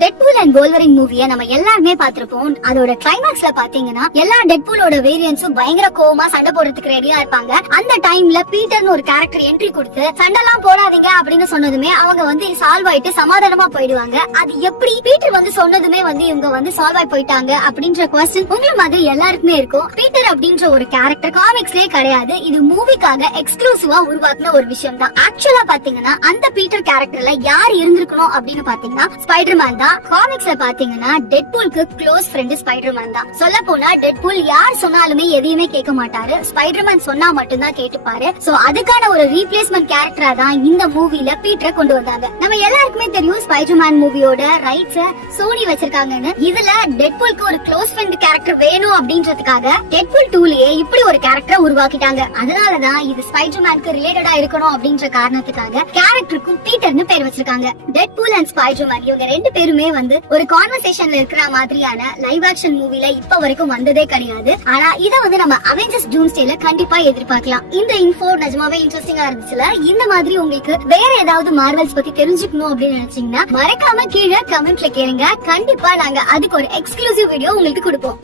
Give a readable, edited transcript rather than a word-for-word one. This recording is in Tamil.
டெட்பூல் அண்ட் வோல்வரின் மூவியை நம்ம எல்லாருமே பாத்திருப்போம். அதோட கிளைமாக்ஸ்ல பாத்தீங்கன்னா எல்லா டெட்பூலோட வேரியன்ஸும் பயங்கர கோவமா சண்டை போடுறதுக்கு ரெடியா இருப்பாங்க. அந்த டைம்ல பீட்டர்னு ஒரு கேரக்டர் என்ட்ரி கொடுத்து சண்டைலாம் போடாதீங்க அப்படின்னு சொன்னதுமே அவங்க சால்வ் ஆயிட்டு சமாதானமா போயிடுவாங்க. அது எப்படி பீட்டர் சொன்னதுமே இவங்க சால்வ் ஆகி போயிட்டாங்க அப்படின்ற குவெஸ்டின் உங்களை மாதிரி எல்லாருக்குமே இருக்கும். பீட்டர் அப்படின்ற ஒரு கேரக்டர் காமிக்ஸ்லயே கிடையாது, இது மூவிக்காக எக்ஸ்க்ளூசிவா உருவாக்குன ஒரு விஷயம் தான். ஆக்சுவலா பாத்தீங்கன்னா அந்த பீட்டர் கேரக்டர்ல யார் இருந்திருக்கணும் அப்படின்னு பாத்தீங்கன்னா ஸ்பைடர்மேன் தான். காமிக்ஸ்ல பாத்தீங்கன்னா டெட்பூலுக்கு க்ளோஸ் ஃப்ரெண்ட் ஸ்பைடர்மேன் தான். சொல்ல போனா டெட்பூல் யார் சொன்னாலுமே எதையுமே கேட்க மாட்டாரு, ஸ்பைடர்மேன் சொன்னா மட்டும்தான் கேட்டுப்பாரு. சோ அதுக்கான ஒரு ரீப்ளேஸ்மெண்ட் கேரக்டரா தான் இந்த மூவில பீட்டரை கொண்டு வந்தாங்க. நம்ம எல்லாருக்குமே தெரியும் ஸ்பைடர்மேன் மூவியோட ரைட்ஸ சோனி வச்சிருக்காங்கன்னு. இதுல டெட்பூலுக்கு ஒரு க்ளோஸ் ஃப்ரெண்ட் கேரக்டர் வேணும் அப்படின்றதுக்காக டெட்பூல் 2லயே இப்படி ஒரு கேரக்டர் உருவாக்கிட்டாங்க. அதனாலதான் இது ஸ்பைடர்மேனுக்கு ரிலேட்டடா இருக்கணும் அப்படின்ற காரணத்துக்காக கேரக்டருக்கு பீட்டர்னு பேர் வச்சிருக்காங்க. டெட்பூல் அண்ட் ஸ்பைடர்மேன் இவங்க ரெண்டு பேருமே ஒரு கான்வர்சேஷன்ல இருக்கிற மாதிரியான லைவ் ஆக்ஷன் மூவில இப்ப வரைக்கும் வந்ததே கிடையாது. ஆனா இத நம்ம அவெஞ்சர்ஸ் டூம்ஸ்டேல கண்டிப்பா எதிர்பார்க்கலாம். இந்த இன்ஃபோ நிஜமாவே இன்ட்ரெஸ்டிங்கா இருந்துச்சுல. இந்த மாதிரி உங்களுக்கு வேற ஏதாவது மார்வல்ஸ் பத்தி தெரிஞ்சுக்கணும் அப்படின்னு நினைச்சீங்கன்னா மறக்காம கீழே கமெண்ட்ல கேளுங்க. கண்டிப்பா நாங்க அதுக்கு ஒரு எக்ஸ்க்ளூசிவ் வீடியோ உங்களுக்கு கொடுப்போம்.